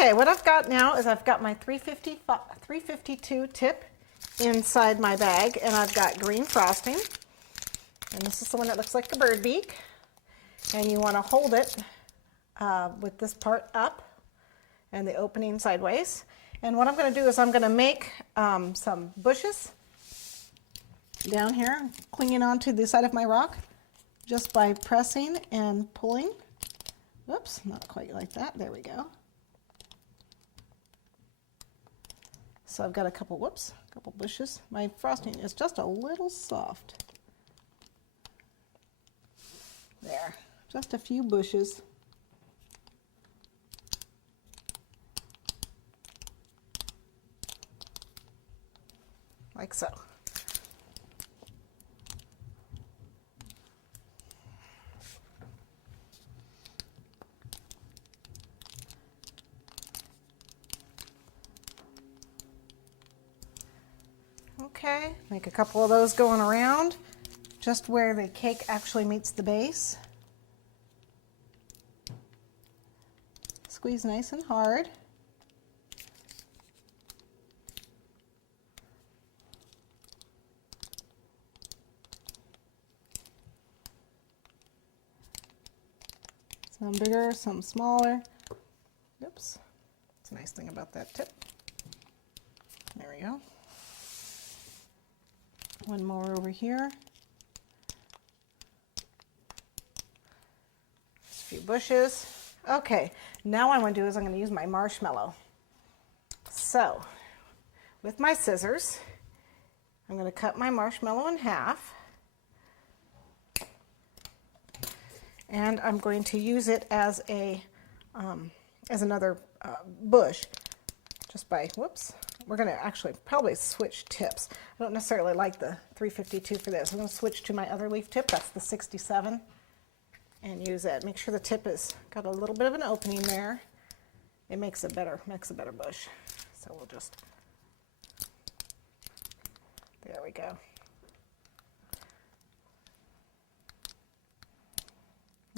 Okay, what I've got now is I've got my 352 tip inside my bag, and I've got green frosting. And this is the one that looks like a bird beak. And you want to hold it with this part up and the opening sideways. And what I'm going to do is I'm going to make some bushes down here, clinging onto the side of my rock, just by pressing and pulling. Whoops, not quite like that. There we go. So I've got a couple bushes. My frosting is just a little soft. There, just a few bushes. Like so. Okay, make a couple of those going around, just where the cake actually meets the base. Squeeze nice and hard. Some bigger, some smaller. Oops, that's a nice thing about that tip. There we go. One more over here. Just a few bushes. Okay, now what I'm going to do is I'm going to use my marshmallow. So, with my scissors, I'm going to cut my marshmallow in half. And I'm going to use it as another bush, just by, whoops. We're going to actually probably switch tips. I don't necessarily like the 352 for this. I'm going to switch to my other leaf tip. That's the 67, and use it. Make sure the tip has got a little bit of an opening there. It makes a better bush. So we'll just, there we go.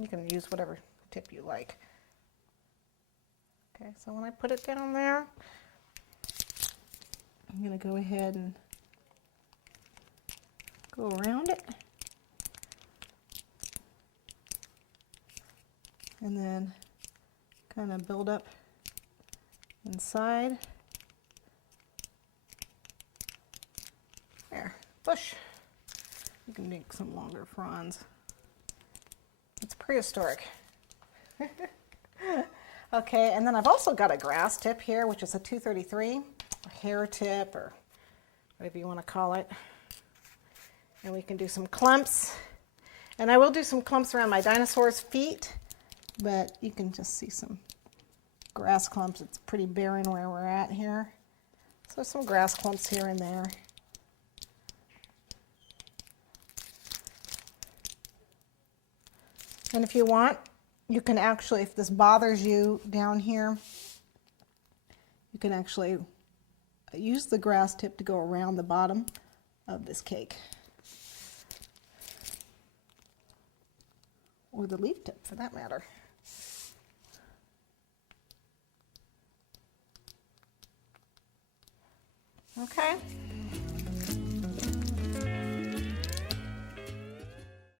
You can use whatever tip you like. Okay, so when I put it down there, I'm going to go ahead and go around it. And then kind of build up inside. There, bush. You can make some longer fronds. It's prehistoric. Okay, and then I've also got a grass tip here, which is a 233, or hair tip, or whatever you want to call it. And we can do some clumps. And I will do some clumps around my dinosaur's feet, but you can just see some grass clumps. It's pretty barren where we're at here. So some grass clumps here and there. And if you want, you can actually, if this bothers you down here, you can actually use the grass tip to go around the bottom of this cake. Or the leaf tip, for that matter. Okay.